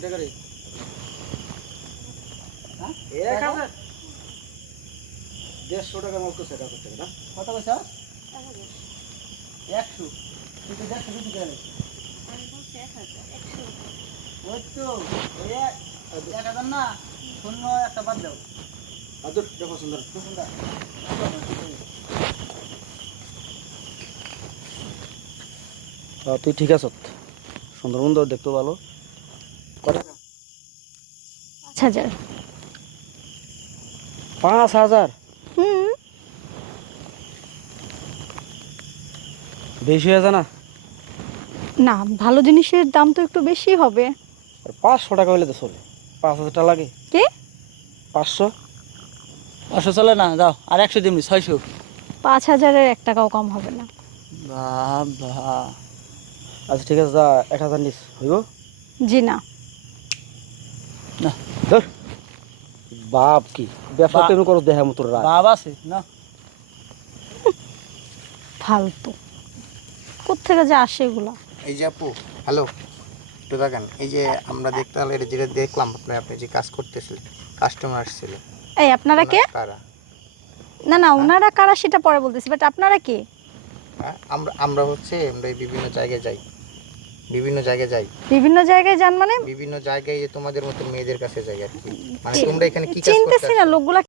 কয়টা হ্যাঁ? এক হাজার। দেড়শো টাকার মতো সেট আপ না? কত পয়সা একশো তুই দেড়শো বিক্রি করে ওই তো এক এক হাজার না শূন্য একটা বাদ দাও। দেখো সুন্দর? তুই ঠিক আছ? সুন্দরবন তো দেখতে ভালো। পাঁচ হাজার। পাঁচ হাজার? হুম। বেশি হয়ে না? না ভালো জিনিসের দাম তো একটু বেশি হবে। পাঁচশো টাকা হলে তো চলে। পাঁচ হাজার টাকা লাগে। কি? পাঁচশো? পাঁচশো চলে না যাও। আর একশো দিমনি ছয়শো। পাঁচ হাজারের এক টাকাও কম হবে না। বাবা। আচ্ছা ঠিক আছে যা এক হাজার নিস। হইব? জি না। ধর। বাপ কি? ব্যবসা বা- তুমি করো দেখা মতো রাখ বাবা আছে না। ফালতু। কোথেকে যে আসে এগুলো? এই যে আপু হ্যালো। একটু দেখেন এই যে আমরা দেখতে হলে এটা যেটা দেখলাম আপনি আপনি যে কাজ করতেছিলেন কাস্টমার আসছিল এই আপনারা কে? তারা না না ওনারা কারা সেটা পরে বলতেছি বাট আপনারা কে? হ্যাঁ আমরা আমরা হচ্ছে আমরা এই বিভিন্ন জায়গায় যাই। বিভিন্ন জায়গায় যাই। বিভিন্ন জায়গায় যান মানে? বিভিন্ন জায়গায় তোমাদের মতো মেয়েদের কাছে যাই আর কি। মানে তোমরা এখানে কি কাজ করতে চিনতেছি না? লোকগুলা